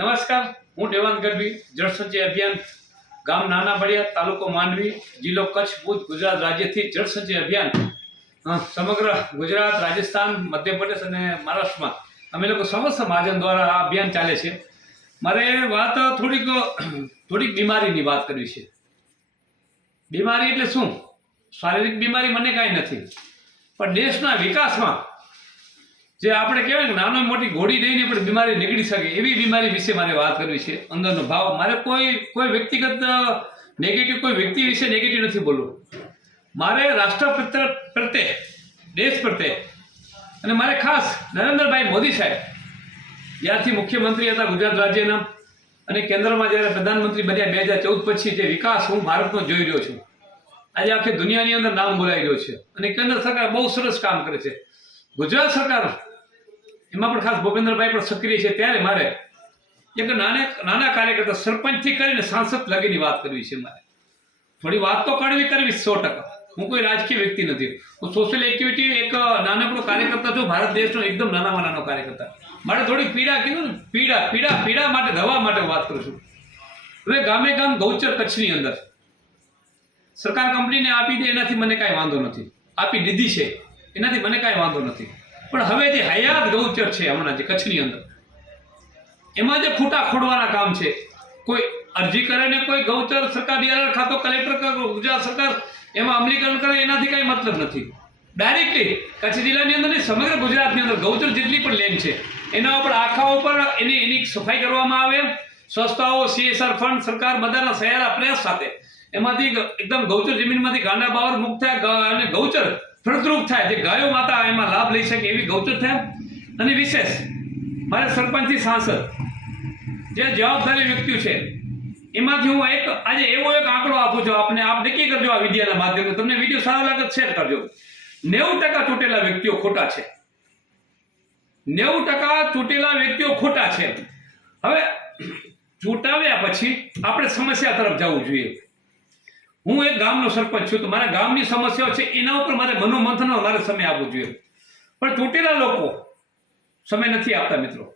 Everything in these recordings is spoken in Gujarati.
નમસ્કાર, હું દેવાંત ગઢવી, જળસંચય અભિયાન, ગામ નાના બળિયા તાલુકો માંડવી, જિલ્લો કચ્છ, ભુજ, ગુજરાત રાજ્યથી જળસંચય અભિયાન સમગ્ર ગુજરાત, રાજસ્થાન, મધ્યપ્રદેશ અને મહારાષ્ટ્રમાં. અમે લોકો સમસ્ત મહાજન દ્વારા આ અભિયાન ચાલે છે. મારે વાત થોડીક થોડીક બીમારીની વાત કરવી છે. બીમારી એટલે શું? શારીરિક બીમારી મને કાંઈ નથી. પણ દેશના વિકાસમાં જે આપણે કહેવાય ને, નાનો મોટી ઘોડી દઈને પણ બીમારી નીકળી શકે, એવી બીમારી વિશે મારે વાત કરવી છે. અંદરનો ભાવ, મારે કોઈ કોઈ વ્યક્તિગત નેગેટિવ કોઈ વ્યક્તિ વિશે નેગેટિવ નથી બોલવું. મારે રાષ્ટ્ર પ્રત્યે, દેશ પ્રત્યે, અને મારે ખાસ નરેન્દ્રભાઈ મોદી સાહેબ જ્યારથી મુખ્યમંત્રી હતા ગુજરાત રાજ્યના, અને કેન્દ્રમાં જ્યારે પ્રધાનમંત્રી બન્યા બે હજાર ચૌદ પછી જે વિકાસ હું ભારતનો જોઈ રહ્યો છું. આજે આખી દુનિયાની અંદર નામ બોલાઈ રહ્યો છે. અને કેન્દ્ર સરકાર બહુ સરસ કામ કરે છે. ગુજરાત સરકાર એમાં પણ ખાસ ભૂપેન્દ્રભાઈ પણ સક્રિય છે ત્યારે મારે એક નાના નાના કાર્યકર્તા સરપંચથી કરીને સાંસદ લગીની વાત કરવી છે મારે. થોડી વાત તો કરવી કરવી સો ટકા. હું કોઈ રાજકીય વ્યક્તિ નથી. હું સોશિયલ એક્ટિવિટી એક નાનકડો કાર્યકર્તા છું. ભારત દેશનો એકદમ નાનામાં નાનો કાર્યકર્તા. મારે થોડી પીડા કીધું ને, પીડા પીડા પીડા માટે, દવા માટે વાત કરું છું. હવે ગામે ગામ ગૌચર કચ્છની અંદર. સરકાર કંપનીને આપી દે, એનાથી મને કાંઈ વાંધો નથી. આપી દીધી છે. એનાથી મને કાંઈ વાંધો નથી. પણ હવે જે હયાત ગૌચર છે હમણાં જે કચ્છની અંદર એમાં જે ખૂટા ખોડવાના કામ છે કોઈ અરજી કરે ને કોઈ ગૌચર સરકાર ડીઆરઆર ખાતો કલેક્ટર ગુજરાત સરકાર એમાં અમલીકરણ કરે એનાથી કાંઈ મતલબ નથી. ડાયરેક્ટલી કચ્છ જિલ્લાની અંદર નહીં, સમગ્ર ગુજરાતની અંદર ગૌચર જેટલી પણ લેન છે એના ઉપર આખા ઉપર એની એની સફાઈ કરવામાં આવે. સંસ્થાઓ સીએસઆર ફંડ સરકાર બધાના સહારા પ્રયાસ સાથે. એમાંથી એકદમ ગૌચર જમીનમાંથી ગાંડા બાવર મુક્ત થાય અને ગૌચર ફળદ્રુપ થાય. જે ગાયો માતા એમાં લાભ લઈ શકે એવી ગૌચર થાય. અને વિશેષ, મારે સરપંચથી સાંસદ, જે જવાબદારી વ્યક્તિઓ છે, એમાંથી હું એક, આજે એવો એક આંકડો આપું છું. આપને આપ નક્કી કરજો આ વિદ્યાના માધ્યમથી. તમને વીડિયો સારો લાગે શેર કરજો. નેવું ટકા ચૂંટેલા વ્યક્તિઓ ખોટા છે. નેવું ટકા ચૂંટેલા વ્યક્તિઓ ખોટા છે. હવે, ચૂંટાવ્યા પછી આપણે સમસ્યા તરફ જવું જોઈએ. હું એક ગામનો સરપંચ છું, તો મારા ગામની સમસ્યાઓ છે, એના ઉપર મારે મનોમંથનો મારે સમય આપવો જોઈએ. પણ તૂટેલા લોકો સમય નથી આપતા મિત્રો.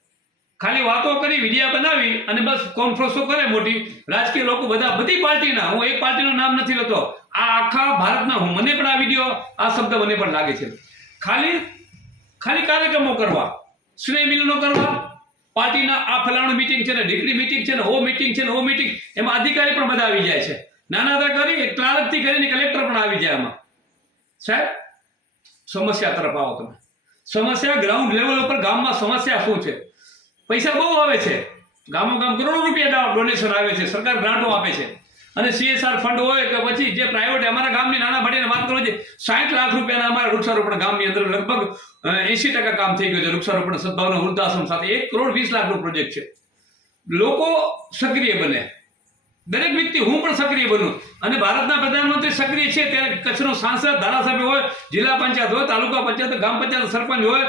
ખાલી વાતો કરી, વિડિયા બનાવી અને બસ કોન્ફરન્સો કરે મોટી. રાજકીય લોકો બધા બધી પાર્ટીના, હું એક પાર્ટીનું નામ નથી લેતો. આ આખા ભારતના, હું મને પણ આ વીડિયો, આ શબ્દ મને પણ લાગે છે. ખાલી ખાલી કાર્યક્રમો કરવા, સ્નેહ મિલનો કરવા, પાર્ટીના આ ફલાણું મિટિંગ છે ને ડિગ્રી મિટિંગ છે ને, ઓ મિટિંગ છે ને, ઓ મિટિંગ એમાં અધિકારી પણ બધા આવી જાય છે. નાના અધિકારી ક્લાર્કથી કરીને કલેક્ટર પણ આવી જાય આમાં. સાહેબ, સમસ્યા તરફ આવો તમે. સમસ્યા ગ્રાઉન્ડ લેવલ ઉપર ગામમાં સમસ્યા શું છે? પૈસા બહુ આવે છે. ગામો ગામ કરોડો રૂપિયા ડોનેશન આવે છે. સરકાર ગ્રાન્ટો આપે છે. અને સીએસઆર ફંડ હોય કે પછી જે પ્રાઇવેટ અમારા ગામની નાના ભાટીને વાત કરો છે, સાઠ લાખ રૂપિયાના અમારા વૃક્ષારોપણ ગામની અંદર લગભગ એસી ટકા કામ થઈ ગયું છે. વૃક્ષારોપણ સદભાવના વૃદ્ધાશ્રમ સાથે એક કરોડ વીસ લાખનો પ્રોજેક્ટ છે. લોકો સક્રિય બને. દરેક વ્યક્તિ હું પણ સક્રિય બનું. અને ભારતના પ્રધાનમંત્રી સક્રિય છે ત્યારે કચ્છનો સાંસદ, ધારાસભ્ય હોય, જિલ્લા પંચાયત હોય, તાલુકા પંચાયત, ગામ પંચાયત સરપંચ હોય,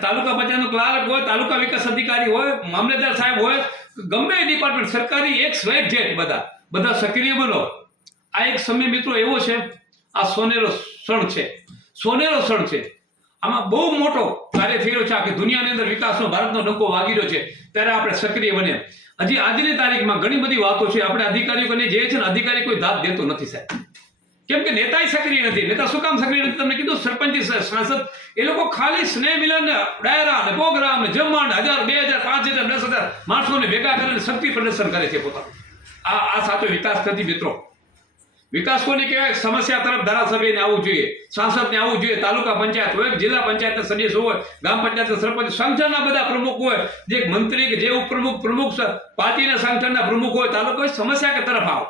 તાલુકા પંચાયતનો ક્લાર્ક હોય, તાલુકા વિકાસ અધિકારી હોય મામલેદાર સાહેબ હોય, ગમે એ ડિપાર્ટમેન્ટ સરકારી એક સ્વેટ જેટ બધા. બધા સક્રિય બનો. આ એક સમય મિત્રો એવો છે, આ સોનેરો ક્ષણ છે. સોનેરો ક્ષણ છે. આમાં બહુ મોટો કાર્ય રહ્યો છે કે દુનિયાની અંદર વિકાસનો ભારતનો ડંકો વાગી રહ્યો છે, ત્યારે આપણે સક્રિય બને. હજી આજની તારીખમાં ઘણી બધી વાતો છે, આપણે અધિકારીઓને જે છે ને અધિકારી કોઈ દાદ દેતો નથી સાહેબ. કેમ કે નેતાય સક્રિય નથી, નેતા શું કામ સક્રિય નથી? તમને કીધું સરપંચ સાંસદ, એ લોકો ખાલી સ્નેહ મિલન, ડાયરા ને પ્રોગ્રામ ને જમવા ને હજાર, બે હજાર, પાંચ હજાર, દસ હજાર માણસોને ભેગા કરીને શક્તિ પ્રદર્શન કરે છે પોતાનું. આ આ સાચો વિકાસ નથી મિત્રો. વિકાસ કોને કહેવાય સમસ્યા તરફ ધારાસભ્યને આવવું જોઈએ, સાંસદને આવવું જોઈએ, તાલુકા પંચાયત હોય જિલ્લા પંચાયતના સદસ્ય હોય ગામ પંચાયતના સરપંચ સંગઠનના બધા પ્રમુખ હોય, જે મંત્રી કે જે ઉપપ્રમુખ, પ્રમુખ પાર્ટીના સંગઠનના પ્રમુખ હોય તાલુકા સમસ્યા કે તરફ આવો.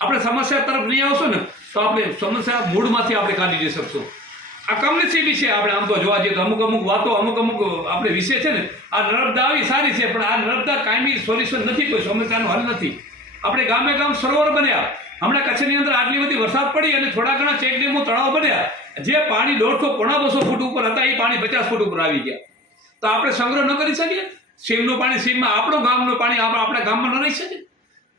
આપણે સમસ્યા તરફ નહીં આવશું ને, તો આપણે સમસ્યા મૂળમાંથી આપણે કાઢી જઈ શકશું. આ કમનસીબી છે આપણે આમ તો જોવા જઈએ તો અમુક અમુક વાતો, અમુક અમુક આપણે વિશે છે ને, આ નર્મદા આવી સારી છે, પણ આ નર્મદા કાયમી સોલ્યુશન નથી, કોઈ સમસ્યાનો હલ નથી. આપણે ગામે ગામ સરોવર બન્યા હમણાં કચ્છની અંદર આટલી બધી વરસાદ પડી અને થોડા ઘણા ચેક ડેમો, તળાવ બન્યા. જે પાણી દોઢસો પોણા બસો ફૂટ ઉપર હતા, એ પાણી પચાસ ફૂટ ઉપર આવી ગયા. તો આપણે સંગ્રહ ન કરી શકીએ? સીમનું પાણી સીમમાં આપણો ગામનું પાણી આપણે ગામમાં ન રહી શકીએ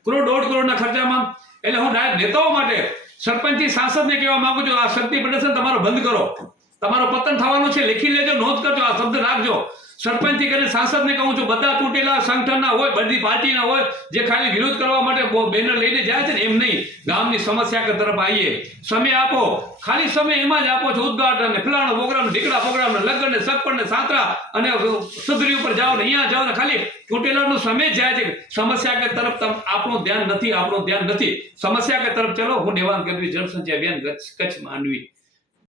કરોડ, દોઢ કરોડના ખર્ચામાં. એટલે હું ડાયરેક્ટ નેતાઓ માટે સરપંચથી, સાંસદને કહેવા માંગુ છું, આ શક્તિ પ્રદર્શન તમારો બંધ કરો. તમારો પતન થવાનું છે, લેખી લેજો, નોંધ કરજો, આ શબ્દ રાખજો. સરપંચથી કરીને સાંસદને કહું છું, બધા તૂટેલા સંગઠનના હોય, બધી પાર્ટીના હોય, જે ખાલી વિરોધ કરવા માટે બેનર લઈને જાય છે ને, એમ નહીં. ગામની સમસ્યા તરફ આવીએ. સમય આપો. ખાલી સમય એમાં જ આપો છો ઉદઘાટન ફલાણો પ્રોગ્રામ ઢીકડા પ્રોગ્રામ ને લગ્ન ને સગપણ ને સાંતરા અને સુધરી ઉપર જાઓ ને, અહીંયા જાઓ ને, ખાલી તૂટેલાનો સમય જ જાય છે. સમસ્યા કે તરફ તમ આપણું ધ્યાન નથી, આપણું ધ્યાન નથી. સમસ્યા કે તરફ ચલો, હું દેવાન કરવી જળ સંચય અભિયાન કચ્છ માંડવી